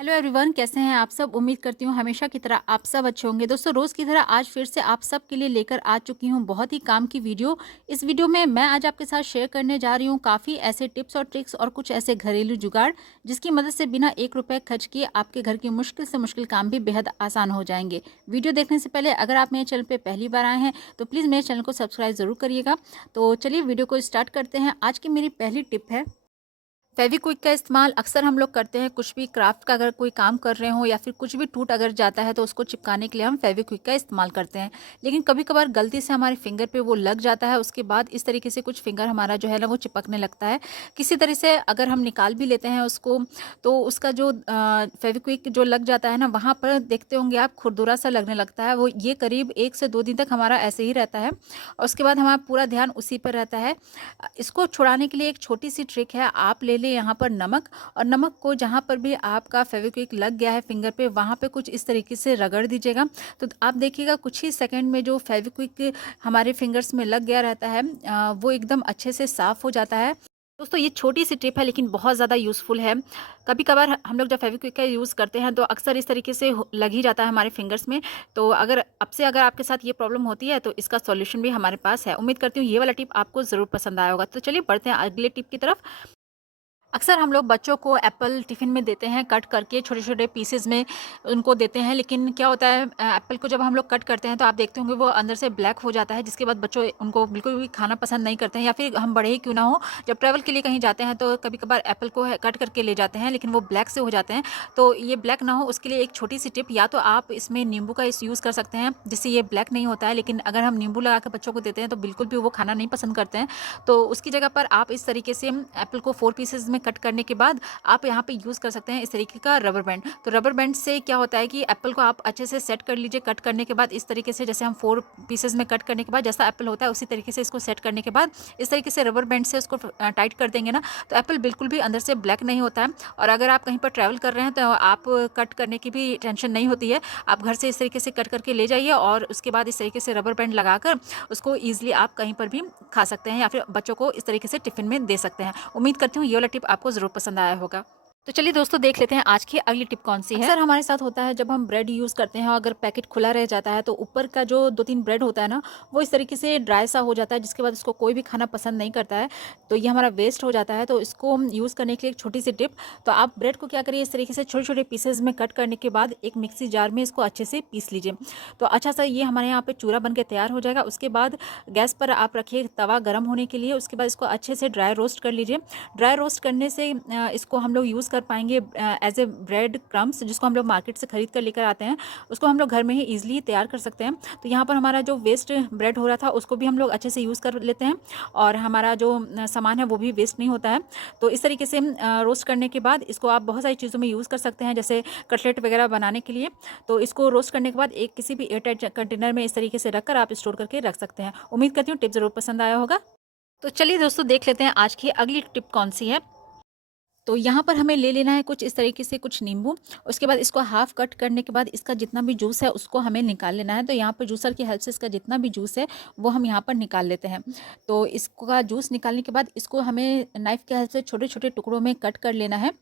Hello everyone, कैसे हैं आप सब। उम्मीद करती हूँ हमेशा की तरह आप सब अच्छे होंगे। दोस्तों, रोज़ की तरह आज फिर से आप सब के लिए लेकर आ चुकी हूँ बहुत ही काम की वीडियो। इस वीडियो में मैं आज आपके साथ शेयर करने जा रही हूँ काफ़ी ऐसे टिप्स और ट्रिक्स और कुछ ऐसे घरेलू जुगाड़ जिसकी मदद से बिना 1 रुपये खर्च किए आपके घर के मुश्किल से मुश्किल काम भी बेहद आसान हो जाएंगे। वीडियो देखने से पहले अगर आप मेरे चैनल पर पहली बार आए हैं तो प्लीज़ मेरे चैनल को सब्सक्राइब ज़रूर करिएगा। तो चलिए वीडियो को स्टार्ट करते हैं। आज की मेरी पहली टिप है, फेविक्विक का इस्तेमाल अक्सर हम लोग करते हैं। कुछ भी क्राफ्ट का अगर कोई काम कर रहे हो या फिर कुछ भी टूट अगर जाता है तो उसको चिपकाने के लिए हम फेविक्विक का इस्तेमाल करते हैं। लेकिन कभी कभार गलती से हमारे फिंगर पे वो लग जाता है, उसके बाद इस तरीके से कुछ फिंगर हमारा जो है ना वो चिपकने लगता है। किसी तरह से अगर हम निकाल भी लेते हैं उसको तो उसका जो फेविक्विक जो लग जाता है ना, वहाँ पर देखते होंगे आप खुरदुरा सा लगने लगता है। वो ये करीब 1 से 2 दिन तक हमारा ऐसे ही रहता है और उसके बाद हमारा पूरा ध्यान उसी पर रहता है। इसको छुड़ाने के लिए एक छोटी सी ट्रिक है। आप ले लें यहाँ पर नमक, और नमक को जहाँ पर भी आपका फेविक्विक लग गया है फिंगर पे, वहाँ पे कुछ इस तरीके से रगड़ दीजिएगा। तो आप देखिएगा कुछ ही सेकंड में जो फेविक्विक हमारे फिंगर्स में लग गया रहता है वो एकदम अच्छे से साफ़ हो जाता है। दोस्तों, ये छोटी सी टिप है लेकिन बहुत ज़्यादा यूज़फुल है। कभी कभार हम लोग जब फेविक्विक का यूज़ करते हैं तो अक्सर इस तरीके से लग ही जाता है हमारे फिंगर्स में। तो अगर अब से अगर आपके साथ ये प्रॉब्लम होती है तो इसका सॉल्यूशन भी हमारे पास है। उम्मीद करती हूँ ये वाला टिप आपको ज़रूर पसंद आया होगा। तो चलिए बढ़ते हैं अगले टिप की तरफ। अक्सर हम लोग बच्चों को एप्पल टिफ़िन में देते हैं, कट करके छोटे-छोटे पीसेज़ में उनको देते हैं। लेकिन क्या होता है, एप्पल को जब हम लोग कट करते हैं तो आप देखते होंगे वो अंदर से ब्लैक हो जाता है, जिसके बाद बच्चों उनको बिल्कुल भी खाना पसंद नहीं करते हैं। या फिर हम बड़े ही क्यों ना हो, जब ट्रैवल के लिए कहीं जाते हैं तो कभी-कभार एप्पल को कट करके ले जाते हैं लेकिन वो ब्लैक से हो जाते हैं। तो ये ब्लैक ना हो उसके लिए एक छोटी-सी टिप, या तो आप इसमें नींबू का यूज़ कर सकते हैं जिससे ये ब्लैक नहीं होता है। लेकिन अगर हम नींबू लगा के बच्चों को देते हैं तो बिल्कुल भी वो खाना नहीं पसंद करते हैं। तो उसकी जगह पर आप इस तरीके से एप्पल को 4 पीसेज़ में कट करने के बाद आप यहाँ पे यूज़ कर सकते हैं इस तरीके का रबर बैंड। तो रबर बैंड से क्या होता है कि एप्पल को आप अच्छे से सेट कर लीजिए। कट करने के बाद इस तरीके से, जैसे हम 4 पीसेस में कट करने के बाद जैसा एप्पल होता है उसी तरीके से इसको सेट करने के बाद इस तरीके से रबर बैंड से उसको टाइट कर देंगे ना, तो एप्पल बिल्कुल भी अंदर से ब्लैक नहीं होता है। और अगर आप कहीं पर ट्रैवल कर रहे हैं तो आप कट करने की भी टेंशन नहीं होती है। आप घर से इस तरीके से कट करके ले जाइए और उसके बाद इस तरीके से रबर बैंड लगाकर उसको ईजिली आप कहीं पर भी खा सकते हैं या फिर बच्चों को इस तरीके से टिफिन में दे सकते हैं। उम्मीद करती हूँ ये वाला टिप आपको ज़रूर पसंद आया होगा। तो चलिए दोस्तों, देख लेते हैं आज की अगली टिप कौन सी है। अक्सर हमारे साथ होता है जब हम ब्रेड यूज़ करते हैं और अगर पैकेट खुला रह जाता है तो ऊपर का जो 2-3 ब्रेड होता है ना, वो इस तरीके से ड्राई सा हो जाता है, जिसके बाद उसको कोई भी खाना पसंद नहीं करता है। तो ये हमारा वेस्ट हो जाता है। तो इसको यूज़ करने के लिए एक छोटी सी टिप, तो आप ब्रेड को क्या करिए, इस तरीके से छोटे छोटे पीसेज में कट करने के बाद एक मिक्सी जार में इसको अच्छे से पीस लीजिए। तो अच्छा सा ये हमारे यहाँ पे चूरा बन के तैयार हो जाएगा। उसके बाद गैस पर आप रखिए तवा गर्म होने के लिए। उसके बाद इसको अच्छे से ड्राई रोस्ट कर लीजिए। ड्राई रोस्ट करने से इसको हम लोग यूज़ कर पाएंगे एज ए ब्रेड क्रम्स, जिसको हम लोग मार्केट से खरीद कर लेकर आते हैं। उसको हम लोग घर में ही ईजिली तैयार कर सकते हैं। तो यहाँ पर हमारा जो वेस्ट ब्रेड हो रहा था उसको भी हम लोग अच्छे से यूज़ कर लेते हैं और हमारा जो सामान है वो भी वेस्ट नहीं होता है। तो इस तरीके से रोस्ट करने के बाद इसको आप बहुत सारी चीज़ों में यूज़ कर सकते हैं, जैसे कटलेट वगैरह बनाने के लिए। तो इसको रोस्ट करने के बाद एक किसी भी एयरटाइट कंटेनर में इस तरीके से रखकर आप स्टोर करके रख सकते हैं। उम्मीद करती हूँ टिप ज़रूर पसंद आया होगा। तो चलिए दोस्तों, देख लेते हैं आज की अगली टिप कौन सी है। तो यहाँ पर हमें ले लेना है कुछ इस तरीके से कुछ नींबू। उसके बाद इसको हाफ कट करने के बाद इसका जितना भी जूस है उसको हमें निकाल लेना है। तो यहाँ पर जूसर की हेल्प से इसका जितना भी जूस है वो हम यहाँ पर निकाल लेते हैं। तो इसका जूस निकालने के बाद इसको हमें नाइफ़ की हेल्प से छोटे छोटे टुकड़ों में कट कर लेना है।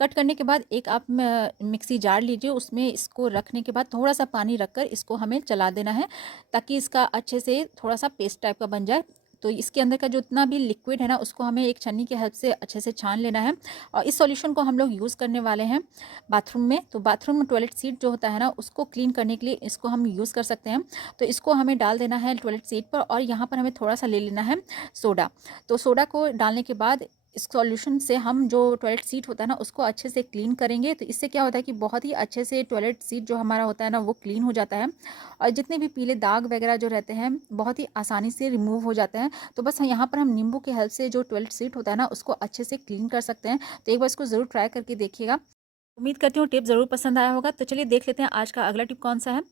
कट करने के बाद एक आप मिक्सी जार लीजिए, उसमें इसको रखने के बाद थोड़ा सा पानी रखकर इसको हमें चला देना है ताकि इसका अच्छे से थोड़ा सा पेस्ट टाइप का बन जाए। तो इसके अंदर का जितना भी लिक्विड है ना, उसको हमें एक छन्नी की हेल्प से अच्छे से छान लेना है। और इस सॉल्यूशन को हम लोग यूज़ करने वाले हैं बाथरूम में। तो बाथरूम में टॉयलेट सीट जो होता है ना, उसको क्लीन करने के लिए इसको हम यूज़ कर सकते हैं। तो इसको हमें डाल देना है टॉयलेट सीट पर और यहाँ पर हमें थोड़ा सा ले लेना है सोडा। तो सोडा को डालने के बाद इस सॉल्यूशन से हम जो टॉयलेट सीट होता है ना उसको अच्छे से क्लीन करेंगे। तो इससे क्या होता है कि बहुत ही अच्छे से टॉयलेट सीट जो हमारा होता है ना वो क्लीन हो जाता है और जितने भी पीले दाग वगैरह जो रहते हैं बहुत ही आसानी से रिमूव हो जाते हैं। तो बस यहाँ पर हम नींबू की हेल्प से जो टॉयलेट सीट होता है ना उसको अच्छे से क्लीन कर सकते हैं। तो एक बार इसको ज़रूर ट्राई करके देखिएगा। उम्मीद करती हूँ टिप ज़रूर पसंद आया होगा। तो चलिए देख लेते हैं आज का अगला टिप कौन सा है।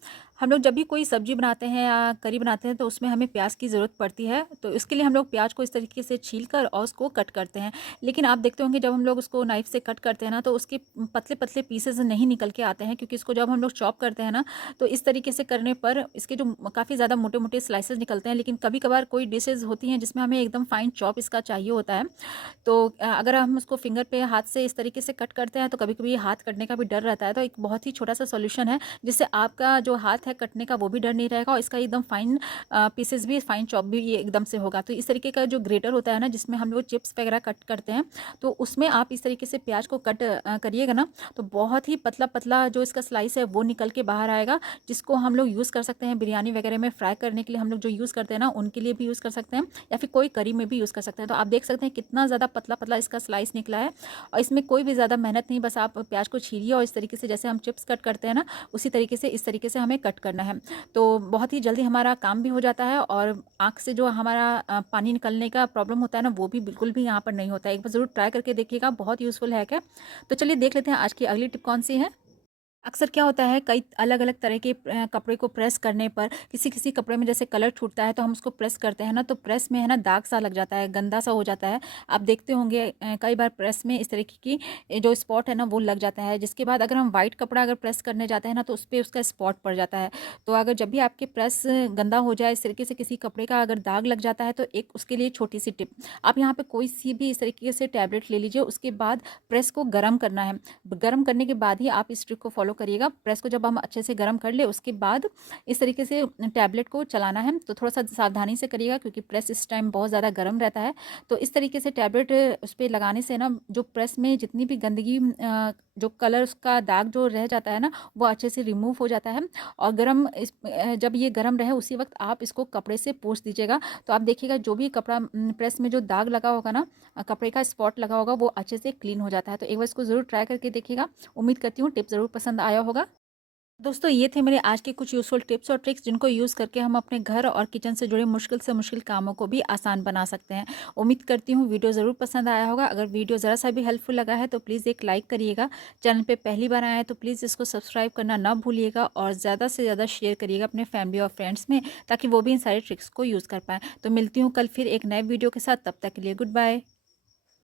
हम लोग जब भी कोई सब्जी बनाते हैं या करी बनाते हैं तो उसमें हमें प्याज की ज़रूरत पड़ती है। तो इसके लिए हम लोग प्याज को इस तरीके से छील कर और उसको कट करते हैं। लेकिन आप देखते होंगे जब हम लोग उसको नाइफ़ से कट करते हैं ना, तो उसके पतले पतले पीसेज नहीं निकल के आते हैं, क्योंकि इसको जब हम लोग चॉप करते हैं ना तो इस तरीके से करने पर इसके जो काफ़ी ज़्यादा मोटे मोटे स्लाइसेस निकलते हैं। लेकिन कभी कभार कोई डिशेज़ होती हैं जिसमें हमें एकदम फाइन चॉप इसका चाहिए होता है। तो अगर हम उसको फिंगर पे हाथ से इस तरीके से कट करते हैं तो कभी-कभी हाथ हाथ कटने का भी डर रहता है, तो एक बहुत ही छोटा-सा सॉल्यूशन है, जिससे आपका जो हाथ है कटने का वो भी डर नहीं रहेगा और इसका एकदम फाइन पीसेस भी, फाइन चॉप भी ये एकदम से होगा। तो इस तरीके का जो ग्रेटर होता है ना, जिसमें हम लोग चिप्स वगैरह कट करते हैं, तो उसमें आप इस तरीके से प्याज को कट करिएगा ना, तो बहुत ही पतला-पतला जो इसका स्लाइस है वो निकल के बाहर आएगा, जिसको हम लोग यूज़ कर सकते हैं बिरयानी वगैरह में फ्राई करने के लिए। हम लोग जो यूज़ करते हैं ना, उनके लिए भी यूज़ कर सकते हैं या फिर कोई करी में भी यूज़ कर सकते हैं। तो आप देख सकते हैं कितना ज़्यादा पतला-पतला इसका स्लाइस निकला है और इसमें कोई भी ज़्यादा मेहनत नहीं, बस आप प्याज को छीलिए और इस तरीके से जैसे हम चिप्स कट करते हैं ना, उसी तरीके से इस तरीके से हमें कट करना है। तो बहुत ही जल्दी हमारा काम भी हो जाता है और आँख से जो हमारा पानी निकलने का प्रॉब्लम होता है ना, वो भी बिल्कुल भी यहाँ पर नहीं होता है। एक बार ज़रूर ट्राई करके देखिएगा, बहुत यूज़फुल है क्या। तो चलिए देख लेते हैं आज की अगली टिप कौन सी है। अक्सर क्या होता है, कई अलग-अलग तरह के कपड़े को प्रेस करने पर किसी-किसी कपड़े में जैसे कलर छूटता है, तो हम उसको प्रेस करते हैं ना, तो प्रेस में है ना दाग सा लग जाता है, गंदा सा हो जाता है। आप देखते होंगे कई बार प्रेस में इस तरीके की जो स्पॉट है ना वो लग जाता है, जिसके बाद अगर हम वाइट कपड़ा अगर प्रेस करने जाते हैं ना, तो उस पे उसका स्पॉट पड़ जाता है। तो अगर जब भी आपके प्रेस गंदा हो जाए, इस तरीके से किसी कपड़े का अगर दाग लग जाता है, तो एक उसके लिए छोटी-सी टिप, आप यहाँ पे कोई सी भी इस तरीके से टैबलेट ले लीजिए, उसके बाद प्रेस को गरम करना है। गरम करने के बाद ही आप इस ट्रिक को फॉलो करिएगा। प्रेस को जब हम अच्छे से गरम कर ले, उसके बाद इस तरीके से टैबलेट को चलाना है, तो थोड़ा सा सावधानी से करिएगा क्योंकि प्रेस इस टाइम बहुत ज़्यादा गर्म रहता है। तो इस तरीके से टैबलेट उस पर लगाने से ना, जो प्रेस में जितनी भी गंदगी जो कलर उसका दाग जो रह जाता है ना, वो अच्छे से रिमूव हो जाता है। और जब ये गर्म रहे उसी वक्त आप इसको कपड़े से पोंछ दीजिएगा, तो आप देखिएगा जो भी कपड़ा प्रेस में जो दाग लगा होगा ना, कपड़े का स्पॉट लगा होगा, वो अच्छे से क्लीन हो जाता है। तो एक बार इसको ज़रूर ट्राई करके देखिएगा। उम्मीद करती हूँ टिप ज़रूर पसंद आया होगा। दोस्तों, ये थे मेरे आज के कुछ यूज़फुल टिप्स और ट्रिक्स, जिनको यूज़ करके हम अपने घर और किचन से जुड़े मुश्किल से मुश्किल कामों को भी आसान बना सकते हैं। उम्मीद करती हूँ वीडियो ज़रूर पसंद आया होगा। अगर वीडियो ज़रा सा भी हेल्पफुल लगा है तो प्लीज़ एक लाइक करिएगा। चैनल पे पहली बार आए हैं तो प्लीज़ इसको सब्सक्राइब करना ना भूलिएगा और ज़्यादा से ज़्यादा शेयर करिएगा अपने फैमिली और फ्रेंड्स में, ताकि वो भी इन सारे ट्रिक्स को यूज़ कर पाएँ। तो मिलती हूँ कल फिर एक नए वीडियो के साथ, तब तक के लिए गुड बाय।